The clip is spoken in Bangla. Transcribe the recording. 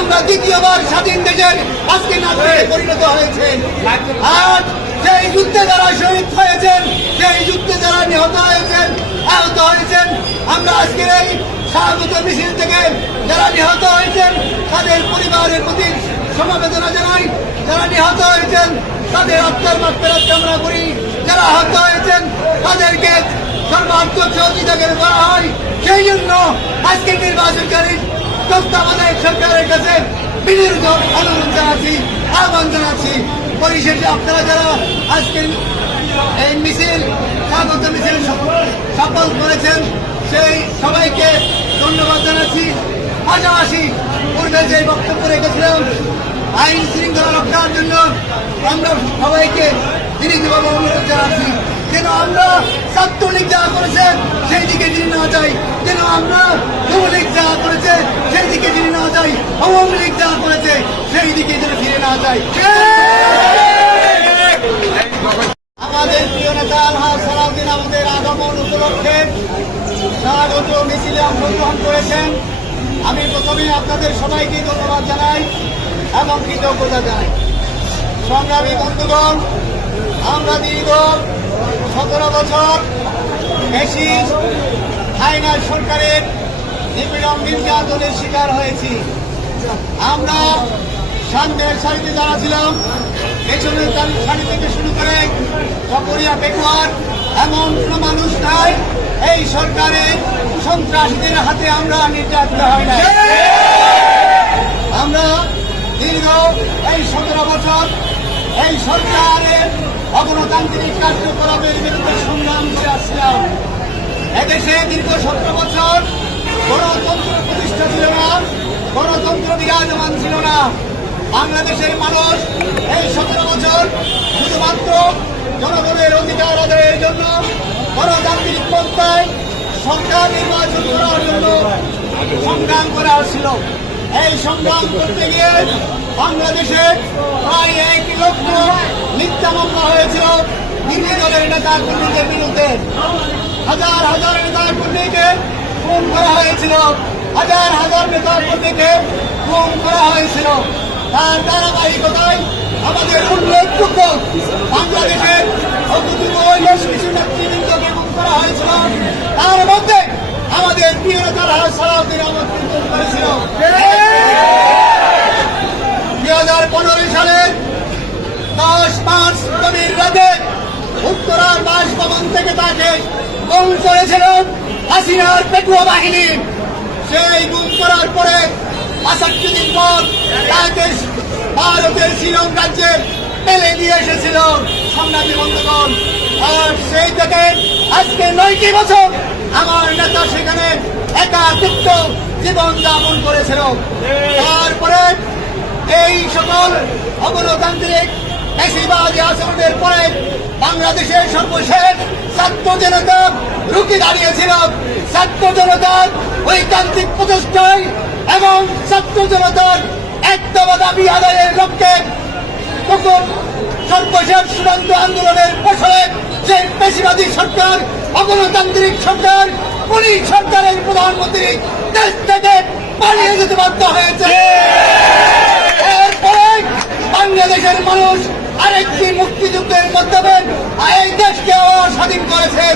আমরা দ্বিতীয়বার স্বাধীন দেশের আজকে নাগরিকে পরিণত হয়েছে। আর সেই যুদ্ধে যারা শহীদ হয়েছেন সেই যুদ্ধে যারা নিহত হয়েছেন, আহত হয়েছেন, আমরা আজকের এই স্বাগত মিছিল থেকে যারা নিহত হয়েছেন, তাদের পরিবারের প্রতি সমবেদনা জানাই। যারা নিহত হয়েছেন, তাদের আত্মার মাত্রার কামনা করি। যারা আহত হয়েছেন, তাদেরকে সর্বাত্মক সহযোগিতা করা হয়। সেই জন্য আজকের নির্বাচনকারী তত্ত্বাবধায়ক সরকারের কাছে বিনীত অনুরোধ জানাচ্ছি, আহ্বান জানাচ্ছি। পরিশেষে আপনারা যারা আজকের এই মিছিল, স্বাগত মিছিল সফল করেছেন, সেই সবাইকে ধন্যবাদ জানাচ্ছি। পাশাপাশি পূর্বে যে বক্তব্য রেখেছিলাম, আইন শৃঙ্খলা রক্ষার জন্য আমরা সবাইকে বিনীতভাবে অনুরোধ জানাচ্ছি, যেন আমরা ছাত্রলীগ যা করেছে, সেই দিকে ফিরে না যাই যেন আমরা যুবলীগ যা করেছে দিকে ফিরে না যাই, আওয়ামী লীগ যা করেছে, সেই দিকে যেন ফিরে না যাই। আমাদের প্রিয় নেতা আলহা সালাউদ্দিন আমাদের আগমন উপলক্ষে স্বাগত মিছিলে অংশগ্রহণ করেছেন। আমি প্রথমে আপনাদের সবাইকে ধন্যবাদ জানাই এবং কৃতজ্ঞতা জানাই। সংগ্রামী বন্ধুগণ, আমরা দীর্ঘ সতেরো বছর বেশি ফাইনাল সরকারের নিপীড়ন নির্যাতনের শিকার হয়েছি। আমরা সামনের সারিতে যারা ছিলাম, পেছনের সারি থেকে শুরু করে চকরিয়া পেকুয়ার এমন কোন মানুষ নাই, এই সরকারের সন্ত্রাসীদের হাতে আমরা নির্যাতিত হয় না আমরা দীর্ঘ এই সতেরো বছর এই সরকারের অগণতান্ত্রিক কার্যকলাপের বিরুদ্ধে সংগ্রাম করে আসছিলাম। এদেশে দীর্ঘ সতেরো বছর গণতন্ত্র প্রতিষ্ঠা ছিল না, গণতন্ত্র বিরাজমান ছিল না। বাংলাদেশের মানুষ এই সতেরো বছর শুধুমাত্র জনগণের অধিকার আদায়ের জন্য গণতান্ত্রিক পন্থায় সরকার নির্বাচন করার জন্য সংগ্রাম করে আসছিল। এই সংগ্রাম করতে গিয়ে বাংলাদেশে প্রায় এক লক্ষ মিথ্যা মামলা হয়েছিল দিল্লি দলের নেতা কর্মীদের বিরুদ্ধে। হাজার হাজার নেতা কর্মীকে খুন করা হয়েছিল। হাজার হাজার নেতা কর্মীকে খুন করা হয়েছিল। তার ধারাবাহিকতায় আমাদের উল্লেখযোগ্য অভূতপূর্ব বেশ কিছু নেতৃবৃন্দকে করা হয়েছিল। তার মধ্যে আমাদের হাজার রাতে উত্তরার বাসভবন থেকে তাকে গুম করেছিলেন হাসিনার পেটুয়া বাহিনী, সেই গুম করার পরে বাষট্টি দিন পর ভারতের শিলং রাজ্যে পেলে দিয়ে এসেছিল সংগ্রামী বন্ধুগণ। আর সেই থেকে আজকে নয়টি বছর আমার নেতা সেখানে একাকিত্ব জীবন যাপন করেছিল। তারপরে এই সকল অগণতান্ত্রিক বেশিরবাদী আচরণের পরে বাংলাদেশের সর্বশেষ ছাত্র জনতা রুখে দাঁড়িয়েছিল। ছাত্র জনতার ঐকান্তিক প্রচেষ্টায় এবং ছাত্র জনতার একদফা দাবি আদায়ের লক্ষ্যে তখন সর্বশেষ চূড়ান্ত আন্দোলনের ফসলে যে সরকার, অগণতান্ত্রিক সরকার, পুলিশ সরকারের প্রধানমন্ত্রী দেশ থেকে পালিয়ে যেতে বাধ্য হয়েছে। এরপরে বাংলাদেশের মানুষ আরেকটি মুক্তিযুদ্ধের মাধ্যমে এই দেশকে স্বাধীন করেছেন।